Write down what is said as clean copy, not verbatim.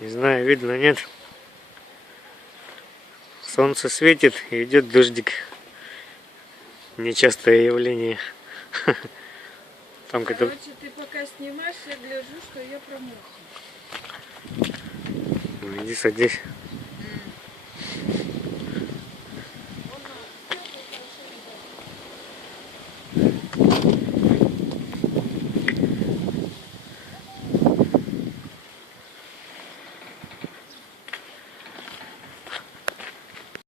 Не знаю, видно, нет. Солнце светит и идет дождик. Нечастое явление. Там Короче, ты пока снимаешь, я гляжу, что я промокла. Ну, иди садись.